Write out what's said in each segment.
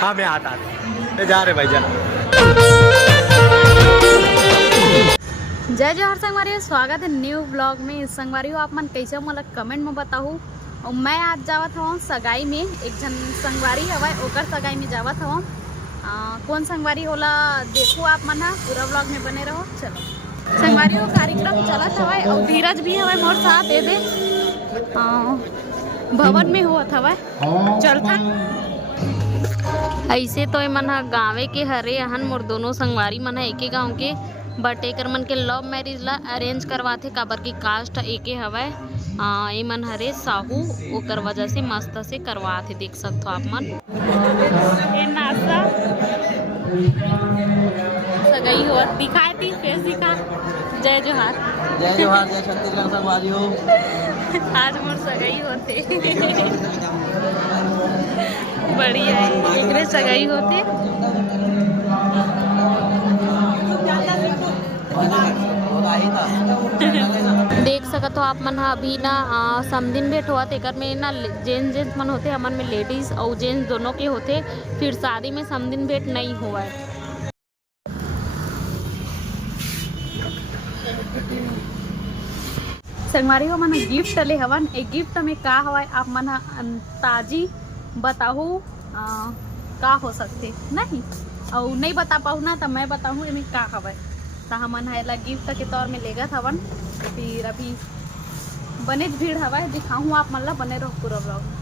हाँ मैं आता जा रहे भाई जा। जय जोहर संगवारी, स्वागत है न्यू ब्लॉग में। संगवारी आप मन कैसे मोला कमेंट में बताऊँ। और मैं आज जावत हूँ सगाई में, एक जन संगवारी हवा ओकर सगाई में जावत हूँ। कौन संगवारी होला देखो आप मन, पूरा ब्लॉग में बने रहो। चलो संगवारी वो कार्यक्रम चलत हवा और धीरज भी हवा मोर साथ दे भवन में होत हवा। चलता ऐसे तो मन गाँवे के हरे अहन मोर दोनों संगवारी मन है एके गाँव के, बट एकर मन के लव मैरिज ला अरेंज करवाथे काबर की कास्ट एके हवय। ए मन हरे साहू ओकर वजह से मस्त से करवाथे। देख सकते हो आप मन ए नाश्ता सगाई हो दिखाए थी फेस दिखा। जय जोहार जय जोहार जय छत्तीसगढ़ संगवारी हो। आज मोर सगाई होते बढ़िया है, एकरे सगाई होते। देख सकत हो आप मन अभी ना समदिन भेंट होत एकर में ना जेंट्स मन होते, हमन में लेडीज और जेंट्स दोनों के होते। फिर शादी में समदिन भेंट नहीं हुआ है। संगवारी हो मन गिफ्ट ले हवन, एक गिफ्ट में का हवाय आप मन अंताजी बताहू का हो सकते नहीं, और नहीं बता पाऊ ना तो मैं बताऊँ इनमें का हवाय। तो हमन है गिफ्ट के तौर में लेगत हवन। फिर अभी बने भीड़ हवाय, दिखाऊँ आप मन ला, बने रहो पूरा ब्लॉग में।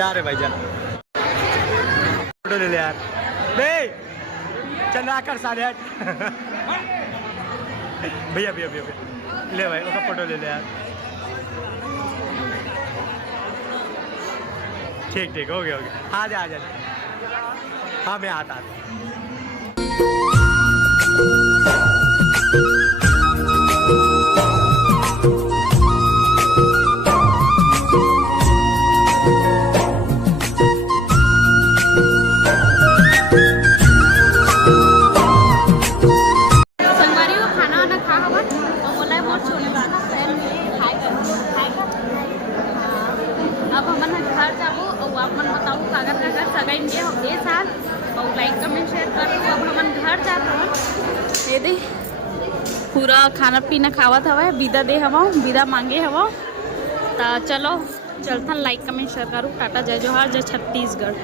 जा रहे भाईजान। फोटो ले ले यार। बे चंदा कर साले हट। भैया भैया भैया ले भाई उसका फोटो ले ले यार। ठीक ठीक हो गया हो गया। आ जा आ जा। हाँ मैं आता अब हमन घर जाबो और आपमन बताऊ कागर कागर सगाइन गे हम ए साल और लाइक कमेंट शेयर कर दो। अब हमन घर जात हवन। ये दे पूरा खाना पीना खावत हवा विदा दे हवा विदा मांगे हवा। तो चलो चलथन लाइक कमेंट शेयर करूँ। टाटा जय जोहार जय छत्तीसगढ़।